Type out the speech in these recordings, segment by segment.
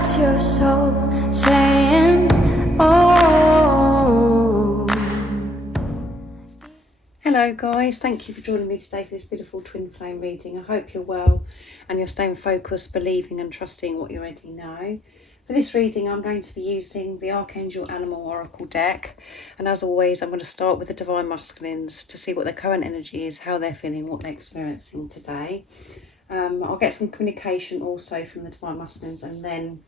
That's your soul saying, oh. Hello guys, thank you for joining me today for this beautiful twin flame reading. I hope you're well and you're staying focused, believing and trusting what you already know. For this reading I'm going to be using the Archangel Animal Oracle deck, and as always I'm going to start with the Divine Masculines to see what their current energy is, how they're feeling, what they're experiencing today. I'll get some communication also from the Divine Masculines, and then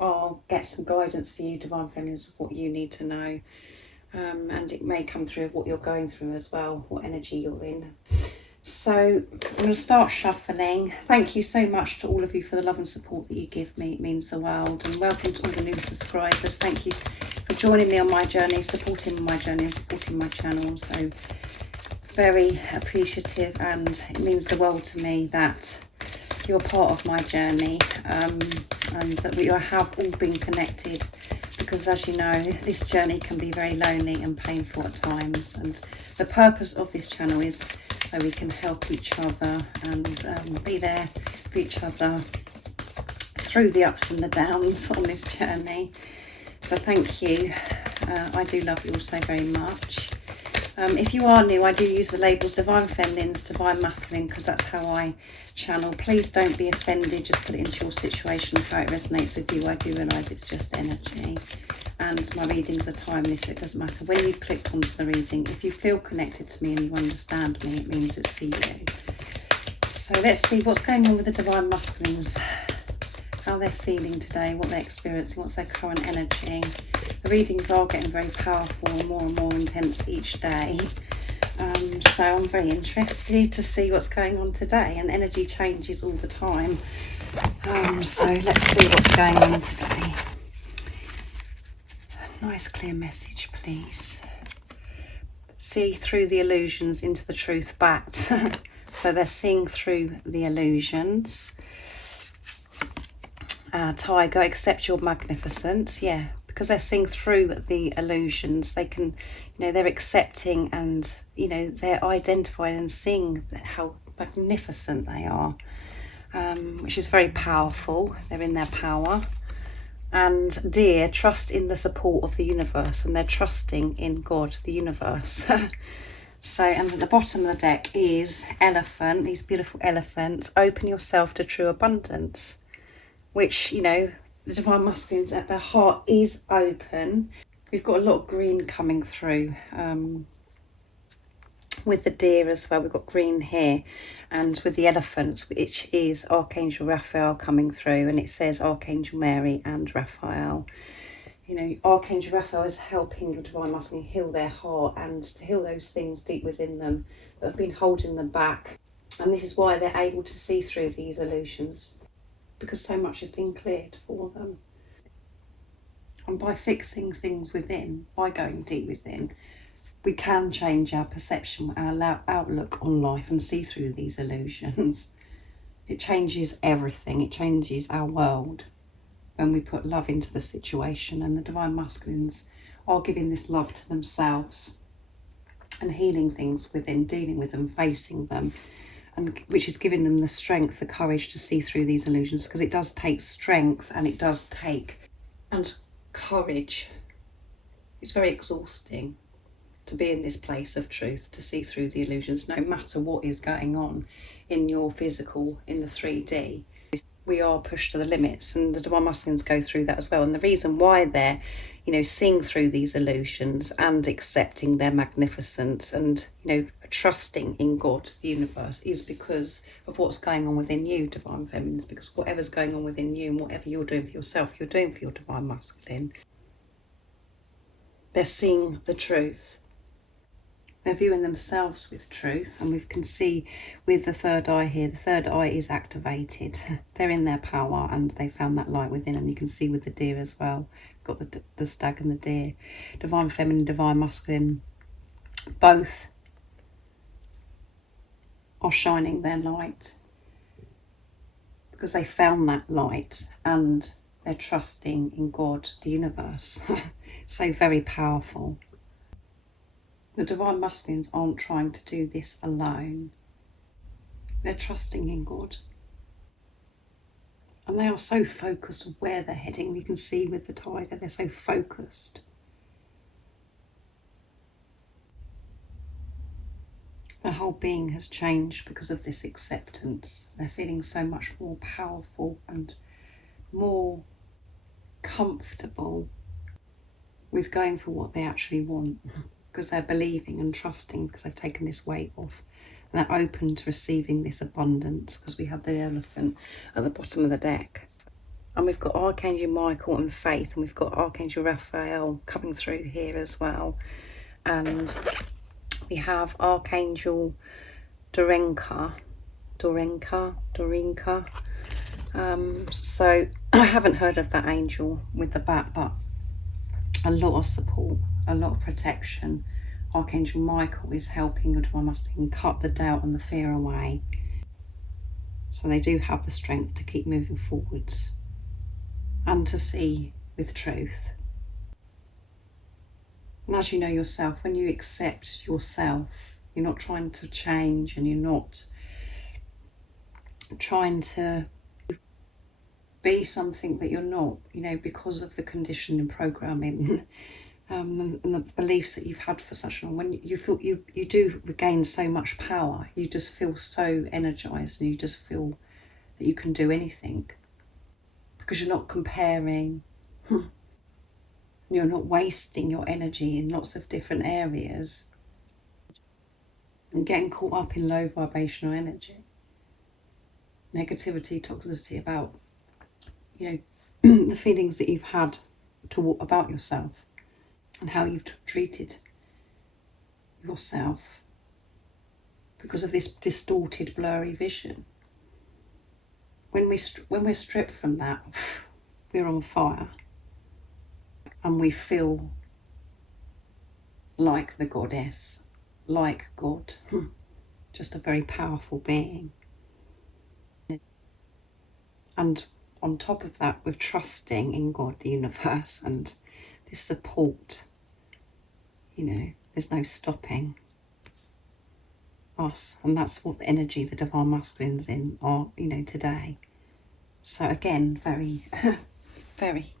I'll get some guidance for you Divine Feminines of what you need to know. And it may come through what you're going through as well, what energy you're in. So I'm going to start shuffling. Thank you so much to all of you for the love and support that you give me. It means the world. And welcome to all the new subscribers. Thank you for joining me on my journey, supporting my journey and supporting my channel. So very appreciative, and it means the world to me that you're part of my journey, and that we have all been connected. Because as you know, this journey can be very lonely and painful at times, and the purpose of this channel is so we can help each other and be there for each other through the ups and the downs on this journey. So thank you. I do love you all so very much. If you are new, I do use the labels Divine Feminines, Divine Masculine, because that's how I channel. Please don't be offended, just put it into your situation, how it resonates with you. I do realise it's just energy, and my readings are timeless, so it doesn't matter when you've clicked onto the reading. If you feel connected to me and you understand me, it means it's for you. So let's see what's going on with the Divine Masculines, how they're feeling today, what they're experiencing, what's their current energy. The readings are getting very powerful and more intense each day. So I'm very interested to see what's going on today, and energy changes all the time. So let's see what's going on today. Nice clear message, please. See through the illusions into the truth backed. So they're seeing through the illusions. Tiger, accept your magnificence. Yeah, because they're seeing through the illusions, they can, they're accepting, and they're identifying and seeing how magnificent they are, which is very powerful. They're in their power. And dear, trust in the support of the universe, and they're trusting in God, the universe. So, and at the bottom of the deck is elephant, these beautiful elephants. Open yourself to true abundance, which, the Divine Masculines at their heart is open. We've got a lot of green coming through with the deer as well. We've got green here, and with the elephants, which is Archangel Raphael coming through, and it says Archangel Mary and Raphael. Archangel Raphael is helping the Divine Masculine heal their heart and to heal those things deep within them that have been holding them back. And this is why they're able to see through these illusions, because so much has been cleared for them. And by fixing things within, by going deep within, we can change our perception, our outlook on life, and see through these illusions. It changes everything. It changes our world when we put love into the situation, and the Divine Masculines are giving this love to themselves and healing things within, dealing with them, facing them, and which is giving them the strength, the courage to see through these illusions, because it does take strength and it does take courage. It's very exhausting to be in this place of truth, to see through the illusions, no matter what is going on in your physical, in the 3D. We are pushed to the limits, and the Divine Masculines go through that as well. And the reason why they're, seeing through these illusions and accepting their magnificence and, trusting in God, the universe, is because of what's going on within you, Divine Feminines. Because whatever's going on within you and whatever you're doing for yourself, you're doing for your Divine Masculine. They're seeing the truth. They're viewing themselves with truth, and we can see with the third eye here, the third eye is activated. They're in their power, and they found that light within, and you can see with the deer as well. Got the stag and the deer. Divine Feminine, Divine Masculine, both are shining their light because they found that light, and they're trusting in God, the universe. So very powerful. The Divine Masculines aren't trying to do this alone. They're trusting in God. And they are so focused on where they're heading. You can see with the tiger, they're so focused. Their whole being has changed because of this acceptance. They're feeling so much more powerful and more comfortable with going for what they actually want, because they're believing and trusting, because they've taken this weight off. And they're open to receiving this abundance, because we have the elephant at the bottom of the deck. And we've got Archangel Michael and Faith, and we've got Archangel Raphael coming through here as well. And we have Archangel Dorinka. So I haven't heard of that angel with the bat, but a lot of support, a lot of protection. Archangel Michael is helping your divine masculine cut the doubt and the fear away. So they do have the strength to keep moving forwards and to see with truth. And as you know yourself, when you accept yourself, you're not trying to change, and you're not trying to be something that you're not, because of the conditioning and programming and the beliefs that you've had for such long. When you feel you do regain so much power, you just feel so energized, and you just feel that you can do anything, because you're not comparing. You're not wasting your energy in lots of different areas and getting caught up in low vibrational energy, negativity, toxicity about, the feelings that you've had about yourself and how you've treated yourself because of this distorted, blurry vision. When we're stripped from that, we're on fire. And we feel like the goddess, like God, just a very powerful being. And on top of that, we're trusting in God, the universe, and this support. There's no stopping us. And that's what the energy the divine masculines in are, today. So again, very, very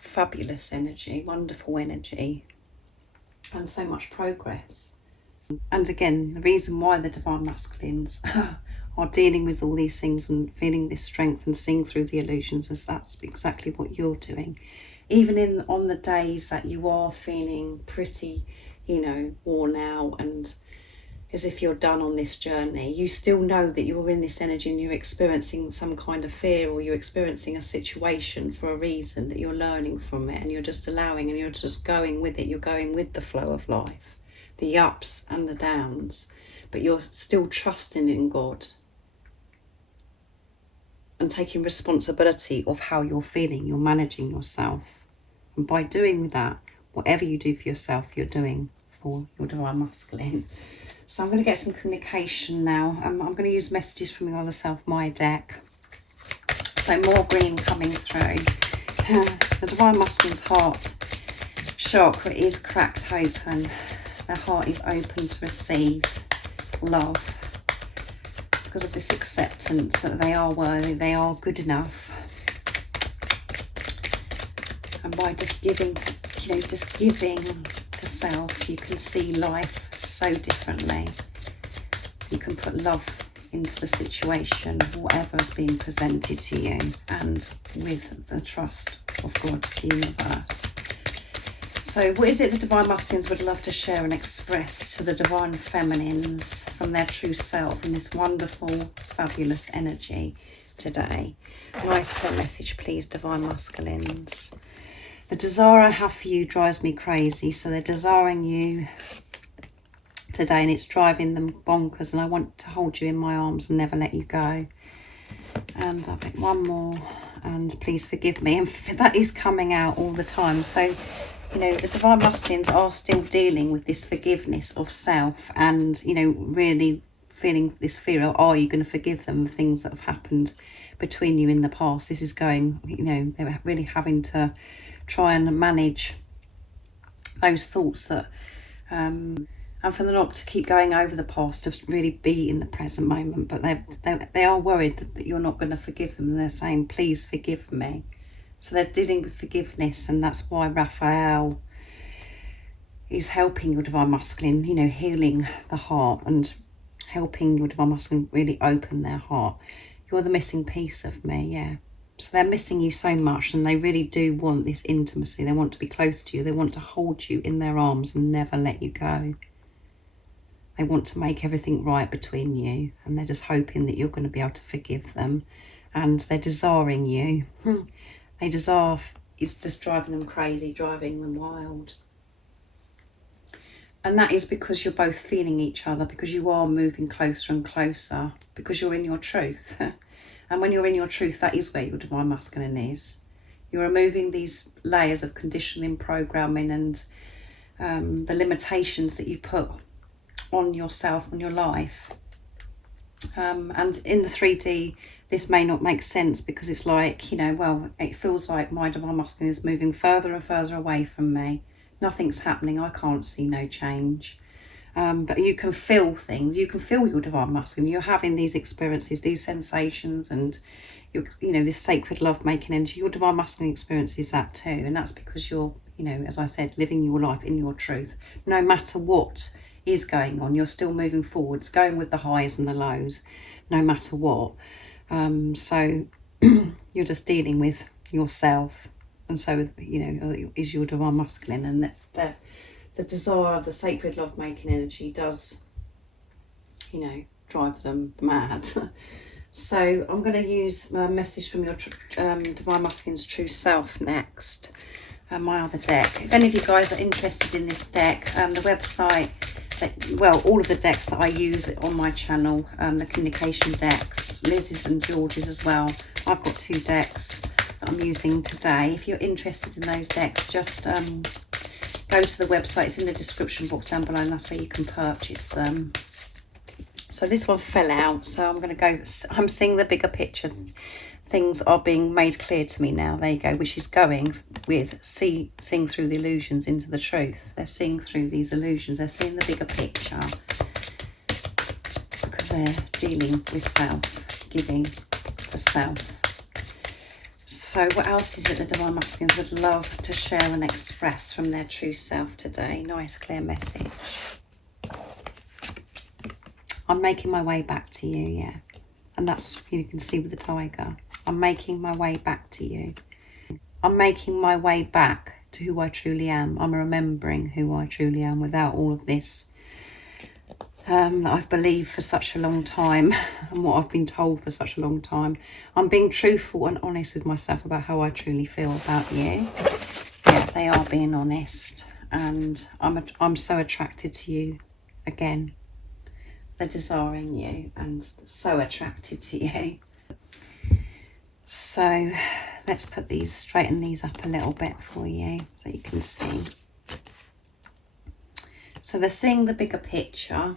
fabulous energy, wonderful energy, and so much progress. And again, the reason why the divine masculines are dealing with all these things and feeling this strength and seeing through the illusions is that's exactly what you're doing. Even on the days that you are feeling pretty, worn out and as if you're done on this journey, you still know that you're in this energy and you're experiencing some kind of fear, or you're experiencing a situation for a reason, that you're learning from it, and you're just allowing, and you're just going with it. You're going with the flow of life, the ups and the downs, but you're still trusting in God and taking responsibility of how you're feeling. You're managing yourself. And by doing that, whatever you do for yourself, you're doing for your divine masculine. So I'm going to get some communication now. I'm going to use messages from your other self, my deck. So more green coming through. The divine masculine's heart chakra is cracked open. Their heart is open to receive love because of this acceptance that they are worthy, they are good enough. And by just giving to self, you can see life so differently. You can put love into the situation, whatever's being presented to you, and with the trust of God, the universe. So what is it the divine masculines would love to share and express to the divine feminines from their true self in this wonderful, fabulous energy today? Nice clear message, please, divine masculines. The desire I have for you drives me crazy. So they're desiring you today and it's driving them bonkers, and I want to hold you in my arms and never let you go. And I'll pick one more, and please forgive me. And that is coming out all the time. So, the divine masculines are still dealing with this forgiveness of self and, really feeling this fear of, are you going to forgive them for things that have happened between you in the past? This is going, they're really having to try and manage those thoughts that and for them not to keep going over the past, to really be in the present moment. But they are worried that you're not going to forgive them, and they're saying, please forgive me. So they're dealing with forgiveness, and that's why Raphael is helping your Divine Masculine, you know, healing the heart and helping your Divine Masculine really open their heart. You're the missing piece of me, yeah. So they're missing you so much, and they really do want this intimacy. They want to be close to you. They want to hold you in their arms and never let you go. They want to make everything right between you, and they're just hoping that you're going to be able to forgive them. And they're desiring you. They desire, it's just driving them crazy, driving them wild. And that is because you're both feeling each other, because you are moving closer and closer, because you're in your truth. And when you're in your truth, that is where your Divine Masculine is. You're removing these layers of conditioning, programming, and the limitations that you put on yourself, on your life. And in the 3D, this may not make sense, because it's like, you know, well, it feels like my Divine Masculine is moving further and further away from me. Nothing's happening. I can't see no change. But you can feel things. You can feel your Divine Masculine. You're having these experiences, these sensations, and you know, this sacred love making energy. Your Divine Masculine experiences that too, and that's because you're, you know, as I said, living your life in your truth. No matter what is going on, you're still moving forwards, going with the highs and the lows, no matter what. So you're just dealing with yourself, and so, you know, is your Divine Masculine, and the desire of the sacred love-making energy does, you know, drive them mad. So I'm going to use a message from your Divine Masculine's true self next, my other deck. If any of you guys are interested in this deck, the website, well, all of the decks that I use on my channel, the communication decks, Liz's and George's as well. I've got 2 decks that I'm using today. If you're interested in those decks, just go to the website. It's in the description box down below, and that's where you can purchase them. So this one fell out, so I'm going to go, I'm seeing the bigger picture. Things are being made clear to me now. There you go, which is going with seeing through the illusions into the truth. They're seeing through these illusions. They're seeing the bigger picture, because they're dealing with self, giving to self. So what else is it the Divine Masculines would love to share and express from their true self today? Nice clear message. I'm making my way back to you, yeah. And that's, you can see with the tiger. I'm making my way back to you. I'm making my way back to who I truly am. I'm remembering who I truly am without all of this that I've believed for such a long time, and what I've been told for such a long time. I'm being truthful and honest with myself about how I truly feel about you. Yeah, they are being honest, and I'm so attracted to you again. They're desiring you and so attracted to you. So let's put these, straighten these up a little bit for you so you can see. So they're seeing the bigger picture,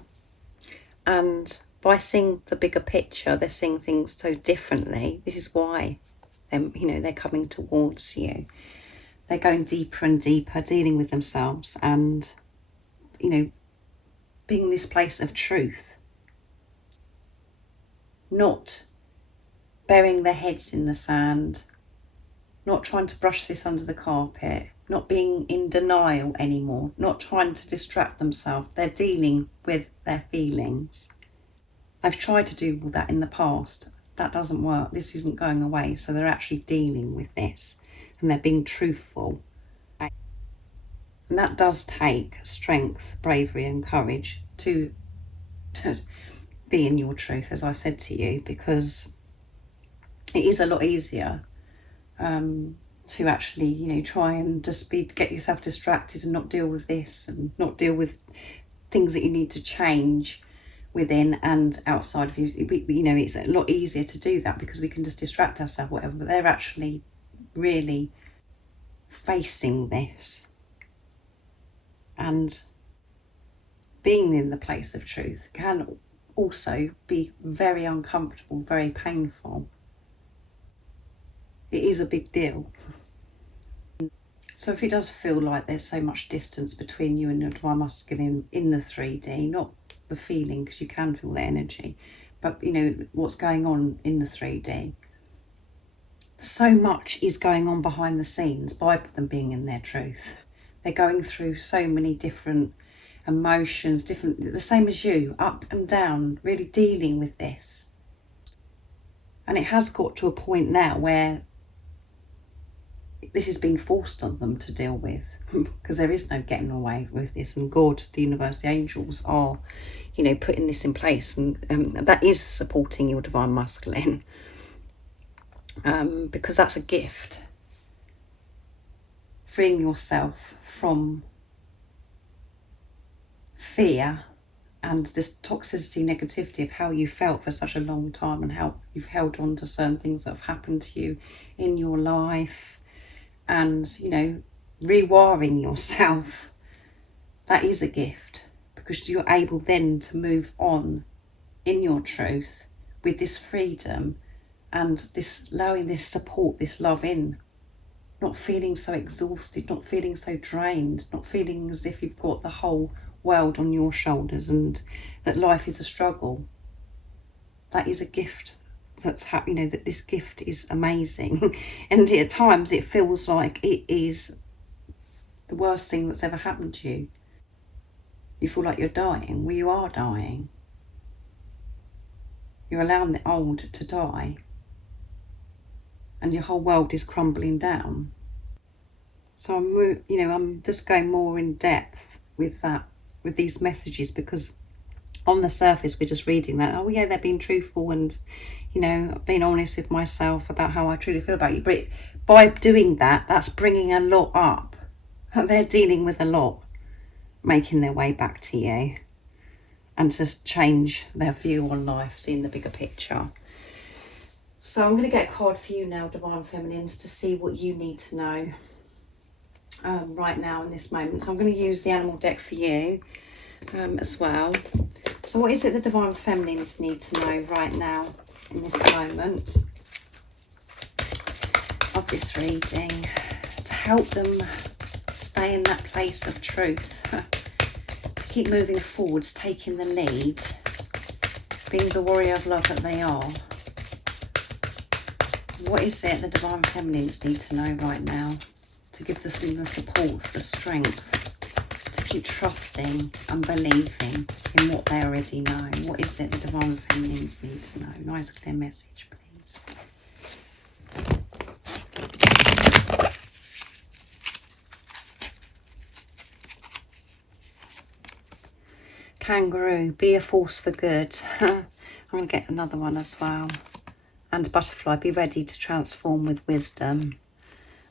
and by seeing the bigger picture, they're seeing things so differently. This is why they're coming towards you. They're going deeper and deeper, dealing with themselves, and, you know, being this place of truth. Not burying their heads in the sand, not trying to brush this under the carpet, not being in denial anymore, not trying to distract themselves. They're dealing with their feelings. They've tried to do all that in the past. That doesn't work. This isn't going away. So they're actually dealing with this, and they're being truthful. And that does take strength, bravery and courage to be in your truth, as I said to you, because it is a lot easier to actually, you know, try and just get yourself distracted and not deal with this, and not deal with things that you need to change within and outside of you. You know, it's a lot easier to do that because we can just distract ourselves, whatever, but they're actually really facing this and being in the place of truth can also be very uncomfortable, very painful. It is a big deal. So if it does feel like there's so much distance between you and your divine masculine in the 3D, not the feeling, because you can feel the energy, but you know what's going on in the 3D. So much is going on behind the scenes by them being in their truth. They're going through so many different emotions, the same as you, up and down, really dealing with this. And it has got to a point now where this is being forced on them to deal with, because there is no getting away with this, and God, the universe, the angels are, you know, putting this in place, and that is supporting your divine masculine, because that's a gift. Freeing yourself from fear and this toxicity, negativity of how you felt for such a long time, and how you've held on to certain things that have happened to you in your life, and, you know, rewiring yourself. That is a gift, because you're able then to move on in your truth with this freedom and this allowing this support, this love in, not feeling so exhausted, not feeling so drained, not feeling as if you've got the whole world on your shoulders and that life is a struggle. That is a gift. You know, that this gift is amazing. And at times it feels like it is the worst thing that's ever happened to you. You feel like you're dying. Well, you are dying. You're allowing the old to die, and your whole world is crumbling down. So I'm just going more in depth with that, with these messages, because on the surface we're just reading that, oh yeah, they're being truthful and, you know, being honest with myself about how I truly feel about you. But by doing that, that's bringing a lot up. They're dealing with a lot, making their way back to you, and to change their view on life, seeing the bigger picture. So I'm going to get a card for you now, Divine Feminines, to see what you need to know right now in this moment. So I'm going to use the animal deck for you as well. So what is it the Divine Feminines need to know right now in this moment of this reading to help them stay in that place of truth, to keep moving forwards, taking the lead, being the warrior of love that they are? What is it the Divine Feminines need to know right now to give them the support, the strength, to keep trusting and believing in what they already know? What is it the Divine Feminines need to know? Nice clear message, please. Kangaroo, be a force for good. I'm going to get another one as well. And butterfly, be ready to transform with wisdom.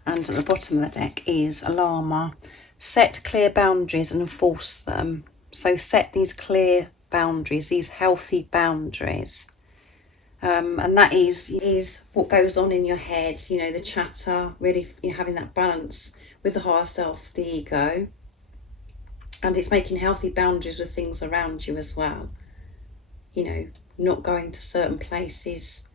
And at the bottom of the deck is a llama. Set clear boundaries and enforce them. So set these clear boundaries, these healthy boundaries. And that is what goes on in your head, you know, the chatter, really, you know, having that balance with the higher self, the ego. And it's making healthy boundaries with things around you as well. You know, not going to certain places,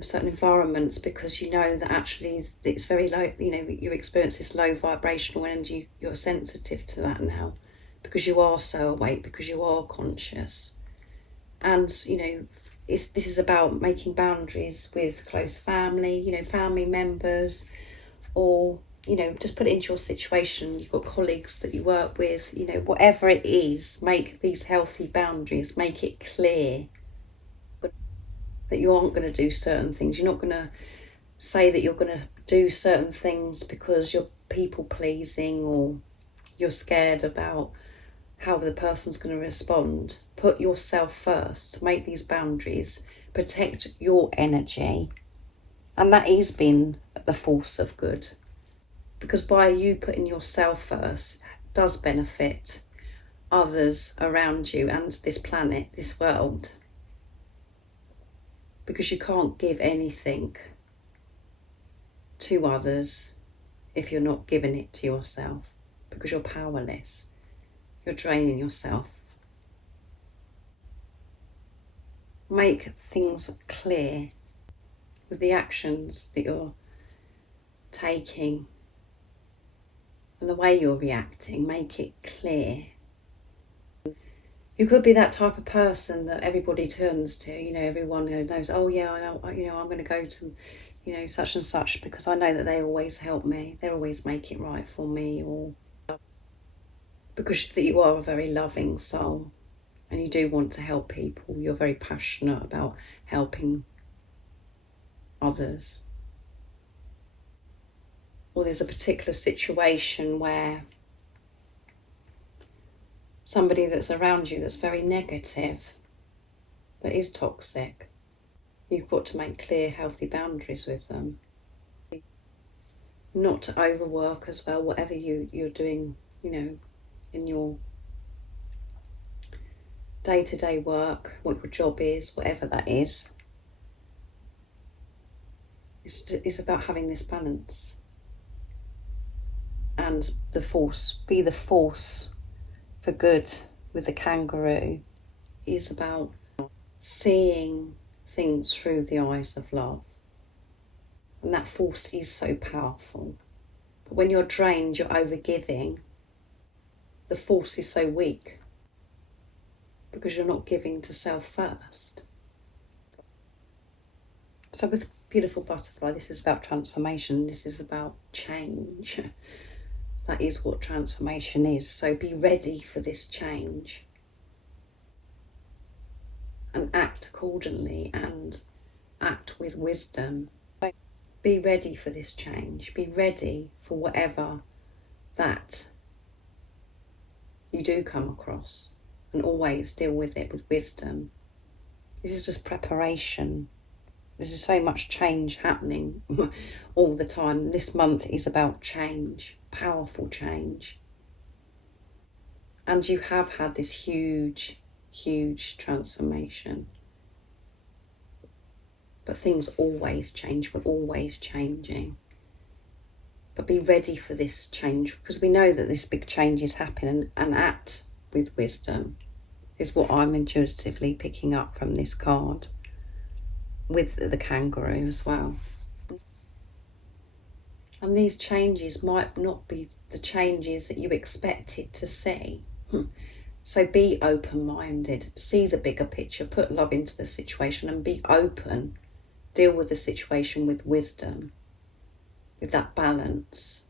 certain environments, because you know that actually it's very low, you know, you experience this low vibrational energy. You're sensitive to that now because you are so awake, because you are conscious. And, you know, this is about making boundaries with close family, you know, family members, or, you know, just put it into your situation. You've got colleagues that you work with, you know, whatever it is, make these healthy boundaries, make it clear that you aren't going to do certain things. You're not going to say that you're going to do certain things because you're people pleasing or you're scared about how the person's going to respond. Put yourself first, make these boundaries, protect your energy. And that is being the force of good. Because by you putting yourself first does benefit others around you and this planet, this world. Because you can't give anything to others if you're not giving it to yourself, because you're powerless. You're draining yourself. Make things clear with the actions that you're taking And the way you're reacting, make it clear. You could be that type of person that everybody turns to, you know, everyone knows, oh yeah, I know, you know, I'm going to go to, you know, such and such because I know that they always help me, they always make it right for me, or because that you are a very loving soul and you do want to help people, you're very passionate about helping others. Or there's a particular situation where somebody that's around you that's very negative, that is toxic, you've got to make clear, healthy boundaries with them. Not to overwork as well, whatever you're doing, you know, in your day-to-day work, what your job is, whatever that is. It's about having this balance. And the force, be the force for good with the kangaroo, is about seeing things through the eyes of love. And that force is so powerful. But when you're drained, you're overgiving, the force is so weak because you're not giving to self first. So with Beautiful Butterfly, this is about transformation. This is about change. That is what transformation is. So be ready for this change and act accordingly and act with wisdom. Be ready for this change. Be ready for whatever that you do come across, and always deal with it with wisdom. This is just preparation. There's so much change happening all the time. This month is about change, powerful change. And you have had this huge, huge transformation. But things always change. We're always changing. But be ready for this change, because we know that this big change is happening, and act with wisdom is what I'm intuitively picking up from this card, with the kangaroo as well. And these changes might not be the changes that you expected to see. So be open-minded, see the bigger picture, put love into the situation and be open. Deal with the situation with wisdom, with that balance,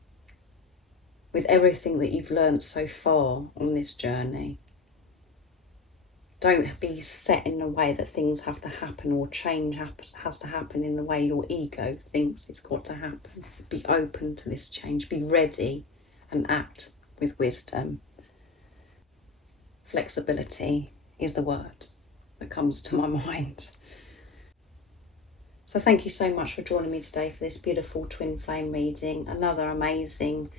with everything that you've learned so far on this journey. Don't be set in a way that things have to happen, or change has to happen in the way your ego thinks it's got to happen. Be open to this change. Be ready and act with wisdom. Flexibility is the word that comes to my mind. So thank you so much for joining me today for this beautiful twin flame reading. Another amazing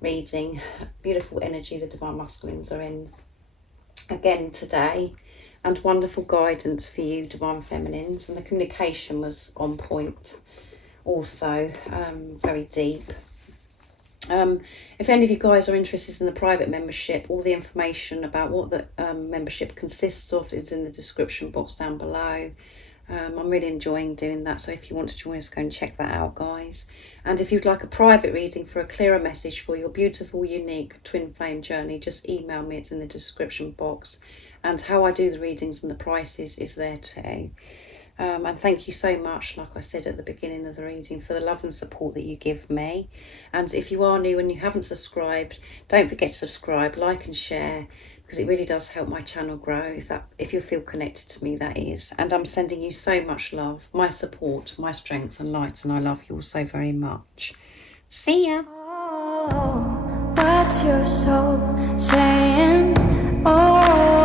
reading. Beautiful energy the Divine Masculines are in again today, and wonderful guidance for you Divine Feminines, and the communication was on point also, very deep. If any of you guys are interested in the private membership, all the information about what the membership consists of is in the description box down below. I'm really enjoying doing that, so if you want to join us, go and check that out, guys. And if you'd like a private reading for a clearer message for your beautiful, unique twin flame journey, just email me, it's in the description box. And how I do the readings and the prices is there too. And thank you so much, like I said at the beginning of the reading, for the love and support that you give me. And if you are new and you haven't subscribed, don't forget to subscribe, like and share, because it really does help my channel grow, if you feel connected to me, that is. And I'm sending you so much love, my support, my strength and light, and I love you all so very much. See ya. Oh, what's your soul saying? Oh.